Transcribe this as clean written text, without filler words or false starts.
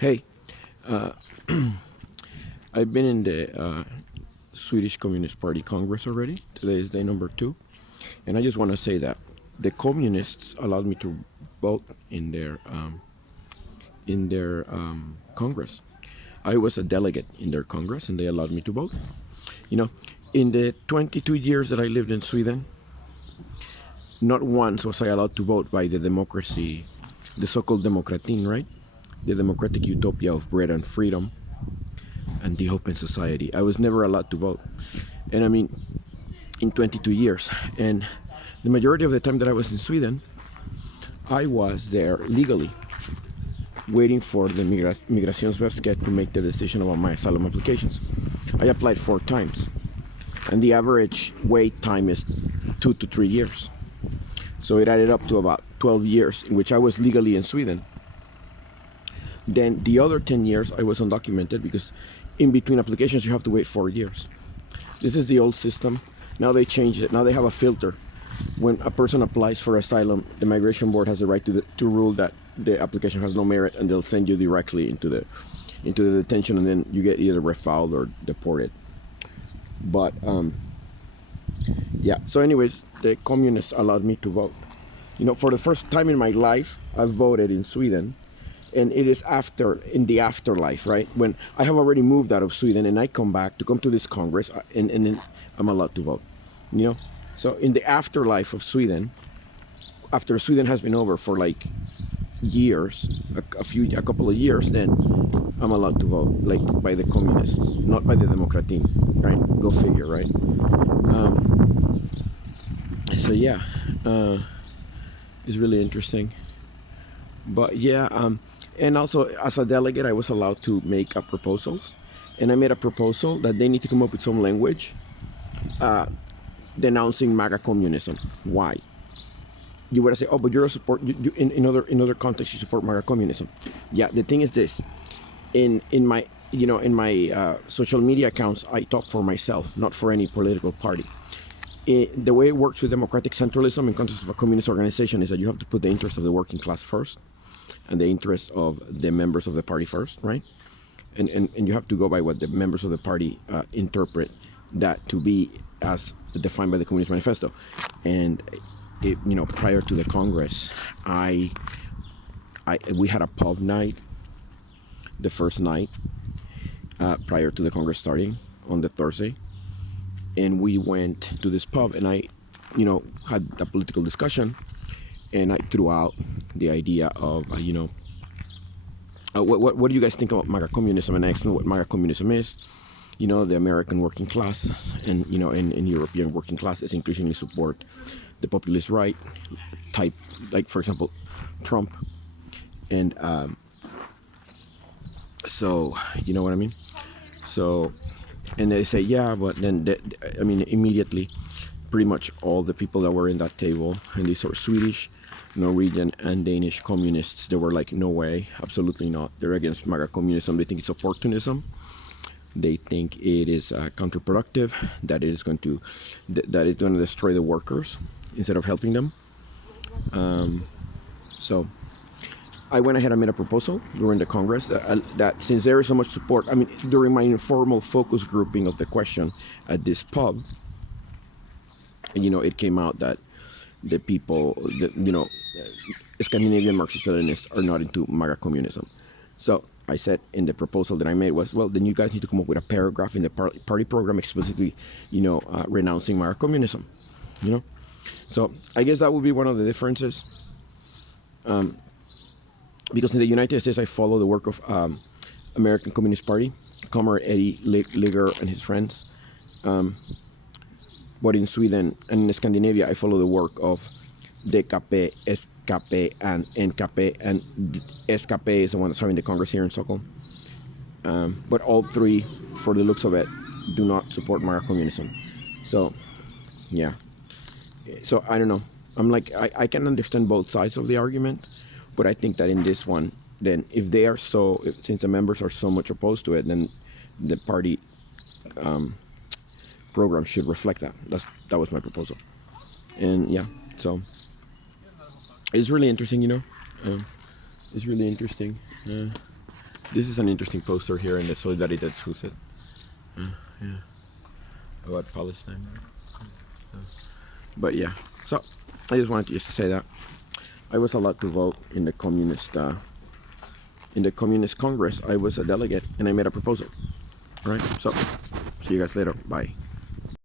Hey, uh, I've been in the Swedish Communist Party Congress already. Today is day number 2, and I just want to say that the communists allowed me to vote in their Congress. I was a delegate in their Congress, and they allowed me to vote. You know, in the 22 years that I lived in Sweden, not once was I allowed to vote by the democracy, the so-called demokratin, right? The democratic utopia of bread and freedom and the open society. I was never allowed to vote. And I mean, in 22 years. And the majority of the time that I was in Sweden, I was there legally, waiting for the Migrationsverket to make the decision about my asylum applications. I applied 4 times. And the average wait time is 2 to 3 years. So it added up to about 12 years in which I was legally in Sweden. Then the other 10 years I was undocumented because in between applications you have to wait 4 years. This is the old system. Now they changed it. Now they have a filter. When a person applies for asylum, the migration board has the right to rule that the application has no merit, and they'll send you directly into the detention, and then you get either refiled or deported. But yeah. So anyways, the communists allowed me to vote. For the first time in my life, I've voted in Sweden. And it is in the afterlife, right? When I have already moved out of Sweden and I come to this Congress, and then I'm allowed to vote, So in the afterlife of Sweden, after Sweden has been over for like years, a couple of years, then I'm allowed to vote, like by the communists, not by the demokratin, right? Go figure, right? So yeah, it's really interesting. But yeah, and also as a delegate, I was allowed to make proposals, and I made a proposal that they need to come up with some language denouncing MAGA communism. Why? You would say, oh, but you're a support. In other contexts, you support MAGA communism. Yeah, the thing is this: in my social media accounts, I talk for myself, not for any political party. The way it works with democratic centralism in context of a communist organization is that you have to put the interest of the working class first, and the interest of the members of the party first, right? And you have to go by what the members of the party interpret that to be as defined by the Communist Manifesto. And prior to the Congress, we had a pub night, the first night prior to the Congress starting on the Thursday, and we went to this pub, and I had a political discussion. And I threw out the idea of, what do you guys think about MAGA communism? And I explained what MAGA communism is. The American working class and, in European working classes increasingly support the populist right type, like, for example, Trump. And so, you know what I mean? So, and they say, yeah, but then, immediately, pretty much all the people that were in that table, and these are Swedish, Norwegian, and Danish communists, they were like, no way, absolutely not. They're against MAGA communism. They think it's opportunism. They think it is counterproductive, that it's going to destroy the workers instead of helping them. So I went ahead and made a proposal during the Congress that since there is so much support, during my informal focus grouping of the question at this pub, it came out that the people, Scandinavian Marxist-Leninists are not into MAGA communism. So I said in the proposal that I made was, well, then you guys need to come up with a paragraph in the party program explicitly, renouncing MAGA communism, So I guess that would be one of the differences. Because in the United States, I follow the work of American Communist Party, Comrade Eddie Ligger and his friends. But in Sweden and in Scandinavia, I follow the work of DKP, SKP, and NKP. And SKP is the one that's having the Congress here in Stockholm. But all three, for the looks of it, do not support MAGA communism. So, yeah. So, I don't know. I can understand both sides of the argument. But I think that in this one, then since the members are so much opposed to it, then the party program should reflect that. That was my proposal. And yeah, so it's really interesting, It's really interesting. This is an interesting poster here in the Solidaritetshuset. Yeah. About Palestine. But yeah, so I just wanted to say that I was allowed to vote in the Communist Congress. I was a delegate and I made a proposal. Right? So see you guys later. Bye.